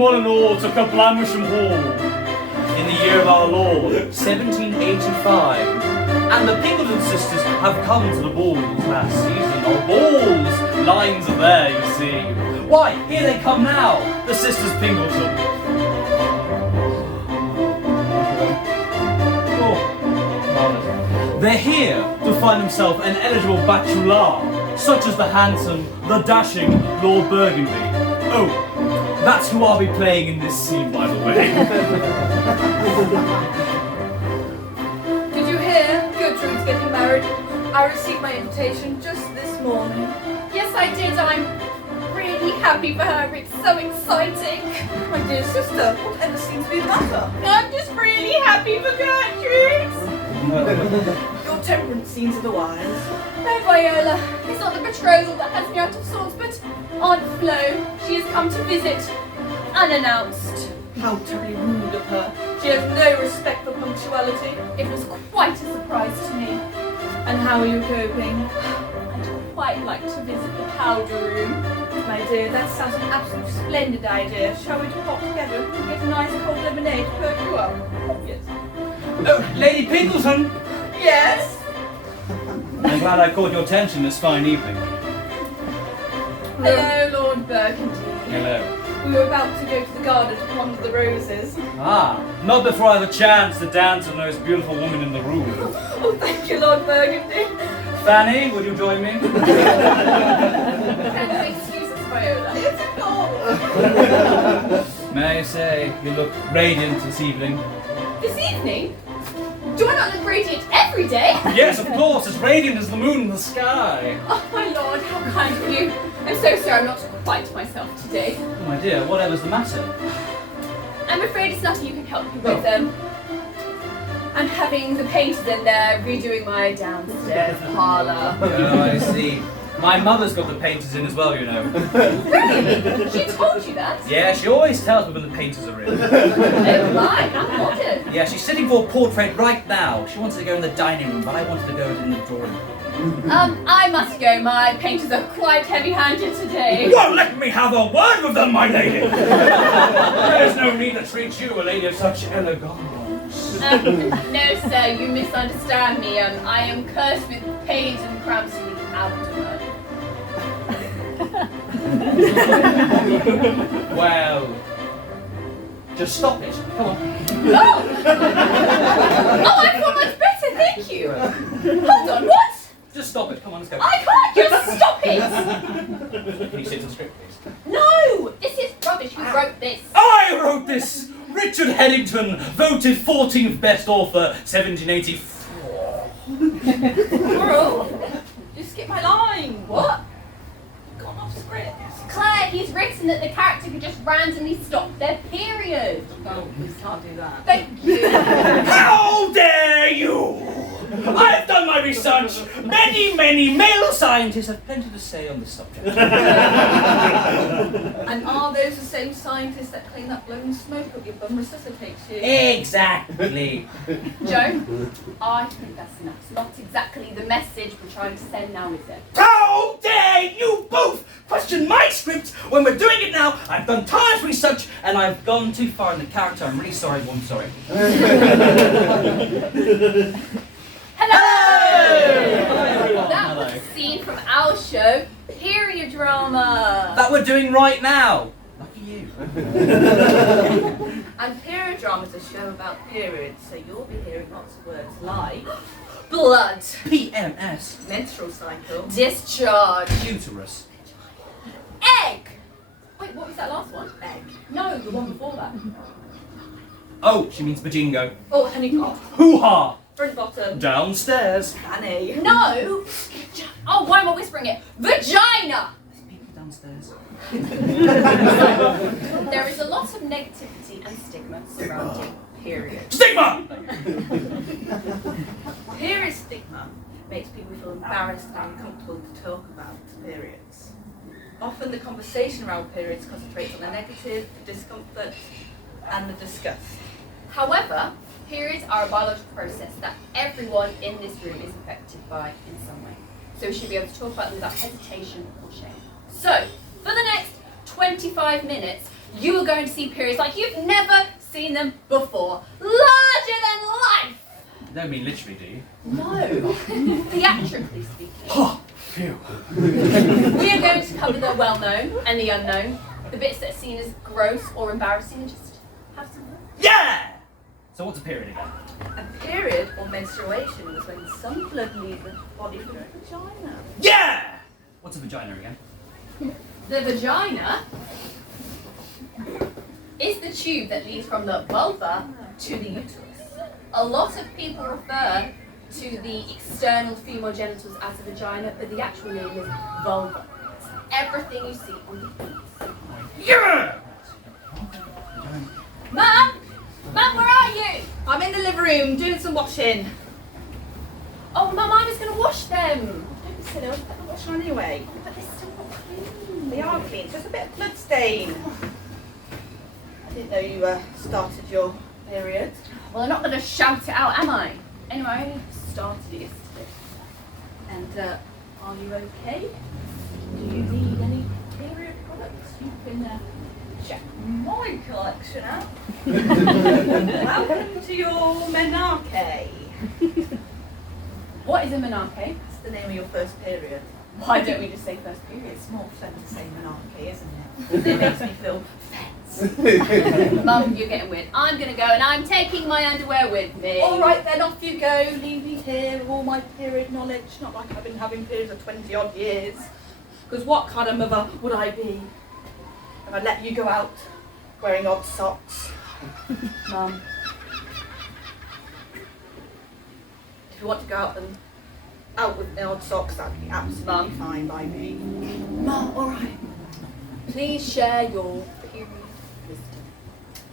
one and all to Kablamisham Hall in the year of our Lord, 1785. And the Pingleton sisters have come to the balls last season. Oh, balls! Lines are there, you see. Why, here they come now, the sisters Pingleton. They're here to find themselves an eligible bachelor, such as the handsome, the dashing Lord Burgundy. Oh, that's who I'll be playing in this scene, by the way. Did you hear? Gertrude's getting married. I received my invitation just this morning. Yes, I did. I'm really happy for her. It's so exciting. My dear sister, whatever seems to be the matter? I'm just really happy for Gertrude. Your temperament seems otherwise. No, Viola, it's not the betrothal that has me out of sorts, but Aunt Flo, she has come to visit, unannounced. How terribly rude of her. She has no respect for punctuality. It was quite a surprise to me. And how are you coping? I'd quite like to visit the powder room. My dear, that sounds an absolute splendid idea. Shall we pop together and get a nice cold lemonade to perk you up? Yes. Oh, Lady Pingleton! Yes? I'm glad I caught your attention this fine evening. Hello, Lord Burgundy. Hello. We were about to go to the garden to ponder the roses. Ah, not before I have a chance to dance with the most beautiful woman in the room. Oh, thank you, Lord Burgundy. Fanny, would you join me? Can you excuse us, Viola? Yes, of course. May I say, you look radiant this evening. This evening? Do I not look radiant every day? Yes, of course, as radiant as the moon in the sky. Oh, my lord, how kind of you. I'm so sorry I'm not quite myself today. Oh, my dear, whatever's the matter? I'm afraid it's nothing you can help me with. I'm having the painters in there redoing my downstairs parlour. Oh, I see. My mother's got the painters in as well, you know. Really? She told you that? Yeah, she always tells me when the painters are in. Oh my, how modern. Yeah, she's sitting for a portrait right now. She wanted to go in the dining room, but I wanted to go in the drawing room. I must go. My painters are quite heavy-handed today. Well, let me have a word with them, my lady! There's no need to treat you, a lady of such elegance. No, sir, you misunderstand me. I am cursed with pains and cramps in the abdomen. Well, just stop it. Come on. Oh! Oh, I feel much better, thank you. Hold on, what? Just stop it. Come on, let's go. I can't just stop it! Can you sit and script, please? No! This is rubbish. Who wrote this? I wrote this! Richard Headington, voted 14th best author, 1784. Laurel, you skipped my line. What? Gone off script. Claire, he's written that the character could just randomly stop their period. Oh, please can't do that. Thank you. How dare you! I've done my research. Many male scientists have plenty to say on this subject. And are those the same scientists that claim that blowing smoke up your bum resuscitates you? Exactly. Joe, I think that's enough. It's not exactly the message we're trying to send now, is it? How dare you both question my script when we're doing it now? I've done times research and I've gone too far in the character. I'm really sorry, I'm sorry. Hello! everyone. That Hello. was a scene from our show, Period Drama. That we're doing right now. Lucky you. And period drama is a show about periods, so you'll be hearing lots of words like Blood. PMS. menstrual cycle, Discharge. Uterus. Egg. Wait, what was that last one? egg, No, the one before that. Oh, she means bajingo. oh, honeypot, Hoo-ha! front bottom, Downstairs. fanny. No. Oh, why am I whispering it? Vagina. There's people downstairs. There is a lot of negativity and stigma surrounding period. Stigma! Period stigma makes people feel embarrassed and uncomfortable to talk about periods. Often the conversation around periods concentrates on the negative, the discomfort, and the disgust. However, periods are a biological process that everyone in this room is affected by in some way. So we should be able to talk about them without hesitation or shame. So, for the next 25 minutes, you are going to see periods like you've never seen them before. Larger than life! You don't mean literally, do you? No, theatrically speaking. Oh, phew. We are going to cover the well-known and the unknown, the bits that are seen as gross or embarrassing, and just have some fun. Yeah! So what's a period again? A period or menstruation was when some blood leaves the body from the vagina. Yeah! What's a vagina again? The vagina is the tube that leads from the vulva to the uterus. A lot of people refer to the external female genitals as a vagina, but the actual name is vulva. It's everything you see on the penis. Yeah! Mum! Mum, where are you? I'm in the living room doing some washing. Oh, Mum, I was going to wash them. Don't be silly, I was putting the wash on anyway. But they're still not clean. They are clean, just a bit of blood stain. I didn't know you started your period. Well, I'm not going to shout it out, am I? Anyway, I only started it yesterday. And are you okay? Do you need any period products? You can check my collection out. Welcome to your menarche. What is a menarche? That's the name of your first period. Why don't we just say first period? It's more fun to say menarche, isn't it? It makes me feel fancy. Mum, you're getting weird. I'm going to go and I'm taking my underwear with me. All right then, off you go. Leave me here with all my period knowledge. Not like I've been having periods for 20 odd years. Because what kind of mother would I be if I let you go out wearing odd socks? Mum. If you want to go out with odd socks, that'd be absolutely fine by me. Mum, all right. Please share your period wisdom.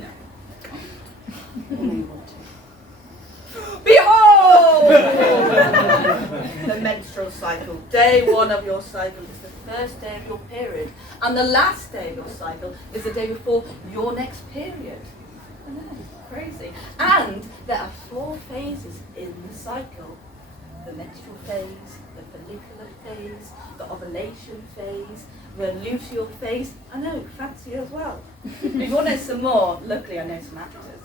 No. All you want to. Behold! The menstrual cycle. Day one of your cycle is the first day of your period. And the last day of your cycle is the day before your next period. I know, crazy. And there are 4 phases in the cycle. The menstrual phase, the follicular phase, the ovulation phase, the luteal phase. I know, fancy as well. If you want to know some more, luckily I know some actors.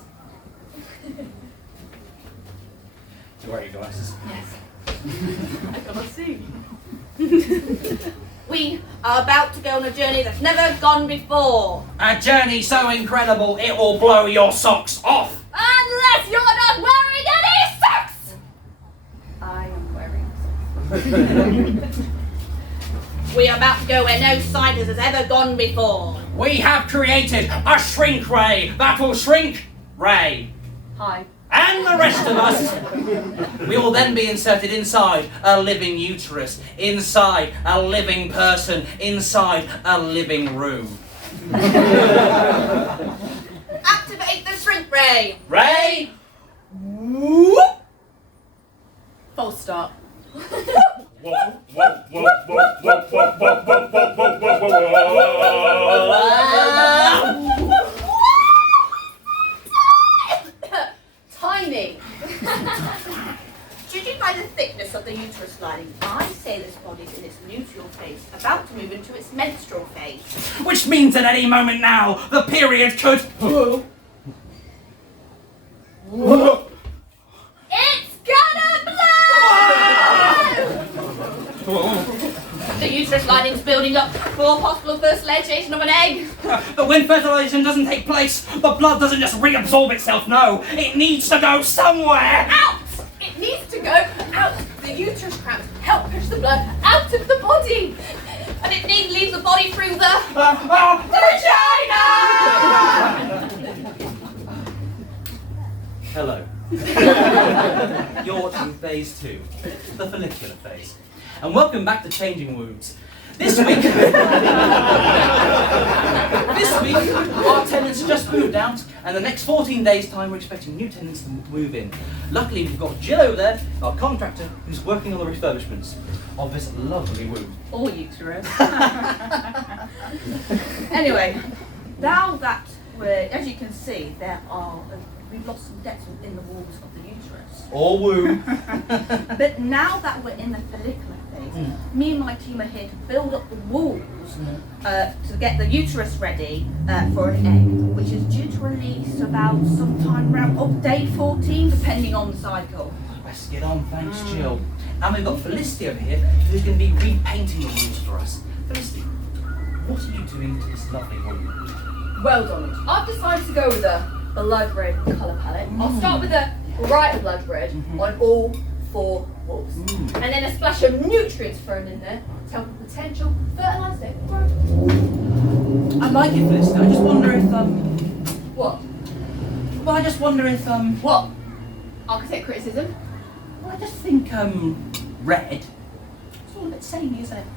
To wear your glasses. Yes. I cannot see. We are about to go on a journey that's never gone before. A journey so incredible it will blow your socks off. Unless you're not wearing any socks! I am wearing socks. We are about to go where no scientist has ever gone before. We have created a shrink ray that will shrink Ray. Hi. And the rest of us, we will then be inserted inside a living uterus, inside a living person, inside a living room. Activate the shrink ray. Ray! Whoop! Full stop. Timing. Judging by the thickness of the uterus lining, I say this body's in its luteal phase, about to move into its menstrual phase. Which means at any moment now, the period could... It's gonna blow! The uterus lining's building up for possible first legislation of an egg. But when fertilization doesn't take place, the blood doesn't just reabsorb itself, no. It needs to go somewhere. Out! It needs to go out. The uterus cramps help push the blood out of the body. And it needs to leave the body through the Vagina! Hello. You're watching phase 2, the follicular phase. And welcome back to Changing Wombs. This week, our tenants just moved out, and the next 14 days' time we're expecting new tenants to move in. Luckily, we've got Jill over there, our contractor, who's working on the refurbishments of this lovely womb. or uterus. Anyway, now that we're, as you can see, we've lost some depth in the walls of the uterus. Or womb. But now that we're in the follicular phase, Me and my team are here to build up the walls to get the uterus ready for an egg, which is due to release about sometime around up day 14, depending on the cycle. Let's get on, thanks, Jill. And we've got Felicity over here, who's going to be repainting the walls for us. Felicity, what are you doing to this lovely room? Well, Donald, I've decided to go with a blood red colour palette. I'll start with a brighter blood red on all 4 walls. And then a splash of nutrients thrown in there to help a potential fertilised egg grow. I like it, Felicity. I just wonder if, What? Well, I just wonder if, What? Architect criticism? Well, I just think, red. It's all a bit samey, isn't it?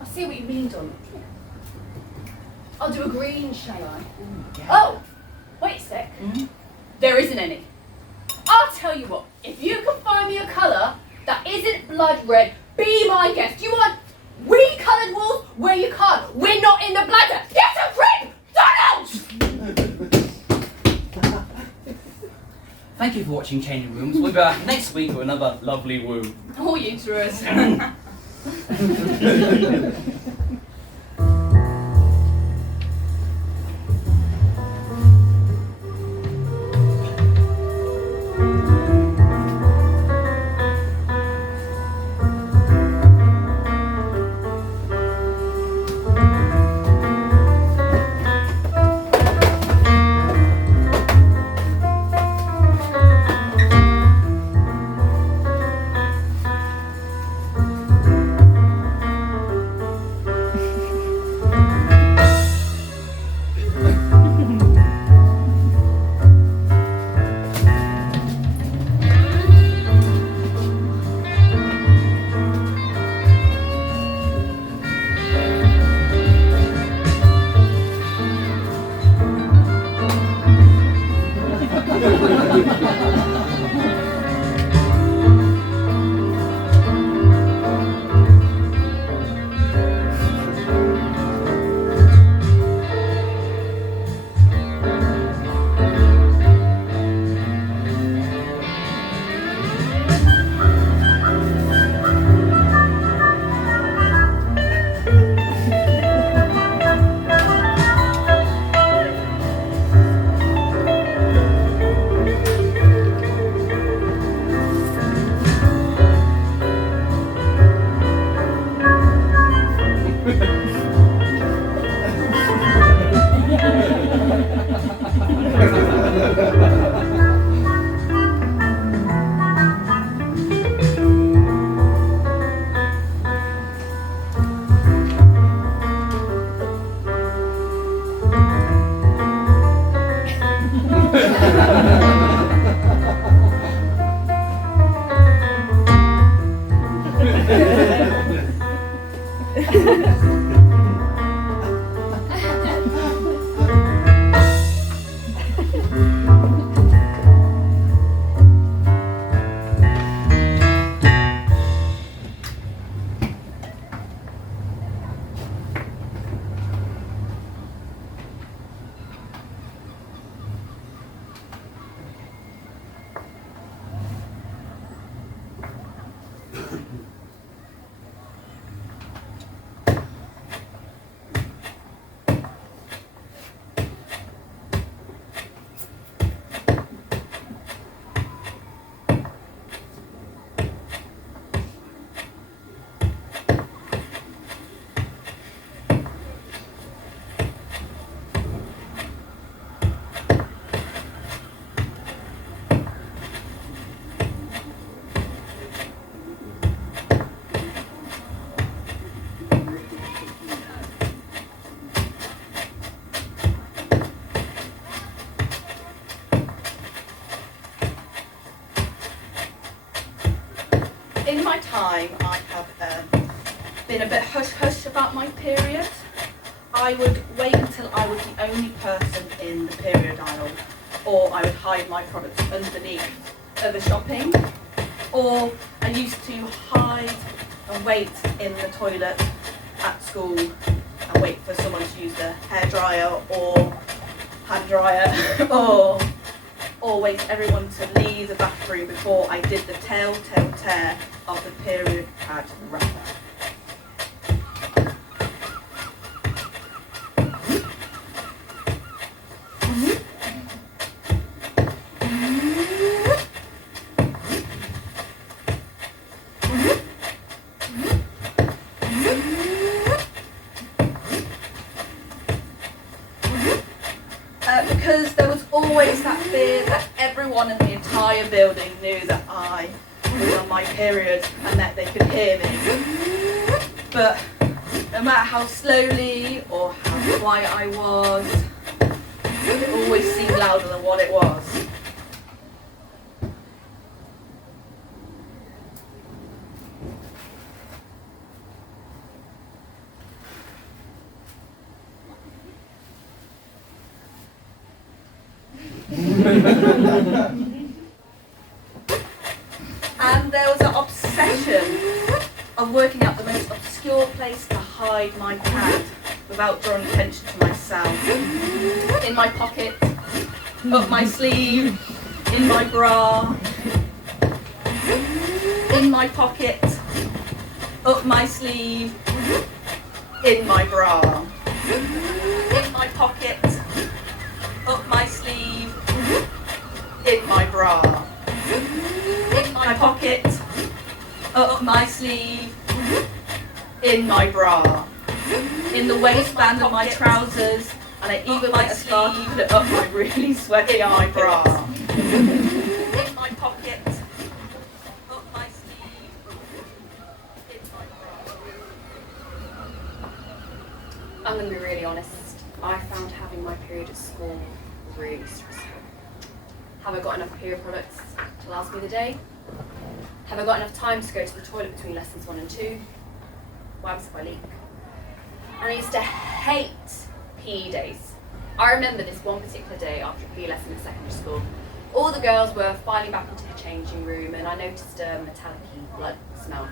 I see what you mean, Donald. I'll do a green, shall I? Yeah. Oh! Wait a sec. There isn't any. I'll tell you what, if you can find me a colour that isn't blood red, be my guest. You want recoloured walls where you can't. We're not in the bladder. Get a grip, Donald! Thank you for watching Changing Rooms. We'll be back next week with another lovely woo. Oh, uterus. In my time, I have been a bit hush-hush about my period. I would wait until I was the only person in the period aisle, or I would hide my products underneath the shopping, or I used to hide and wait in the toilet at school and wait for someone to use the hairdryer or hand dryer or always everyone to leave the bathroom before I did the telltale tear of the period pad wrapper. Because there was always that fear that everyone in the entire building knew that I was on my period and that they could hear me. But no matter how slowly or how quiet I was, it always seemed louder than what it was. And there was an obsession of working out the most obscure place to hide my pad without drawing attention to myself. In my pocket, up my sleeve, in my bra, in my pocket, up my sleeve, in my bra, in my pocket, up my sleeve, in my bra, in my pocket, up my sleeve, in my bra, in the waistband of my trousers, and I even might have started to put it up my really sweaty my bra. In my pocket, up my sleeve, in my bra. I'm going to be really honest. I found having my period at school really stressful. Have I got enough period products to last me the day? Have I got enough time to go to the toilet between lessons 1 and 2? What happens if I leak? And I used to hate PE days. I remember this one particular day after a PE lesson at secondary school. All the girls were filing back into the changing room and I noticed a metallic-y blood smell.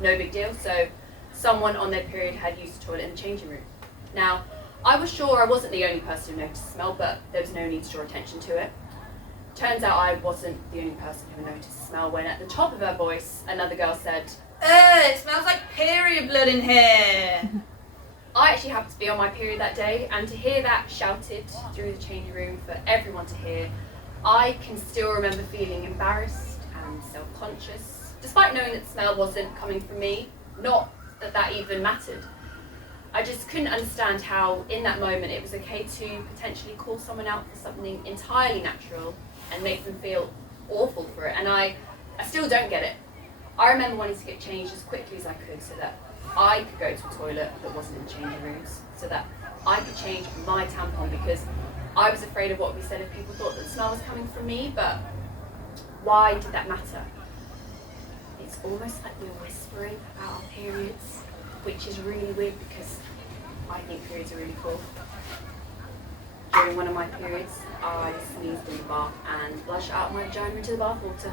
No big deal, so someone on their period had used the toilet in the changing room. Now, I was sure I wasn't the only person who noticed the smell, but there was no need to draw attention to it. Turns out I wasn't the only person who noticed the smell when at the top of her voice, another girl said, It smells like period blood in here. I actually happened to be on my period that day, and to hear that shouted through the changing room for everyone to hear, I can still remember feeling embarrassed and self-conscious, despite knowing that the smell wasn't coming from me, not that that even mattered. I just couldn't understand how, in that moment, it was okay to potentially call someone out for something entirely natural and make them feel awful for it, and I still don't get it. I remember wanting to get changed as quickly as I could so that I could go to a toilet that wasn't in changing rooms, so that I could change my tampon, because I was afraid of what would be said if people thought that the smell was coming from me, but why did that matter? It's almost like we're whispering about our periods, which is really weird because I think periods are really cool. During one of my periods, I sneezed in the bath and flushed out my vagina into the bath water.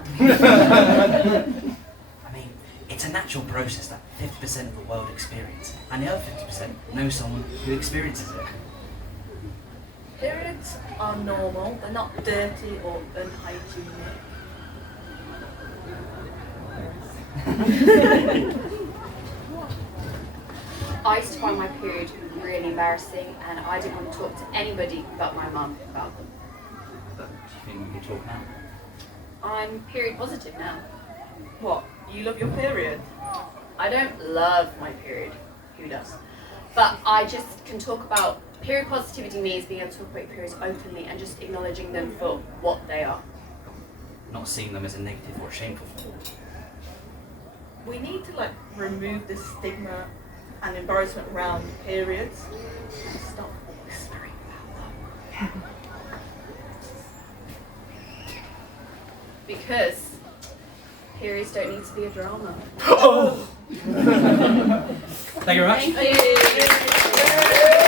I mean, it's a natural process that 50% of the world experience, and the other 50% know someone who experiences it. Periods are normal, they're not dirty or unhygienic. I used to find my period really embarrassing, and I didn't want to talk to anybody but my mum about them. But do you think we can talk now? I'm period positive now. What? You love your period? I don't love my period. Who does? But I just can talk about period positivity means being able to talk about periods openly and just acknowledging them for what they are. Not seeing them as a negative or a shameful thing. We need to remove the stigma and embarrassment around periods and stop whispering about them. Because periods don't need to be a drama. Thank you very much. Thank you.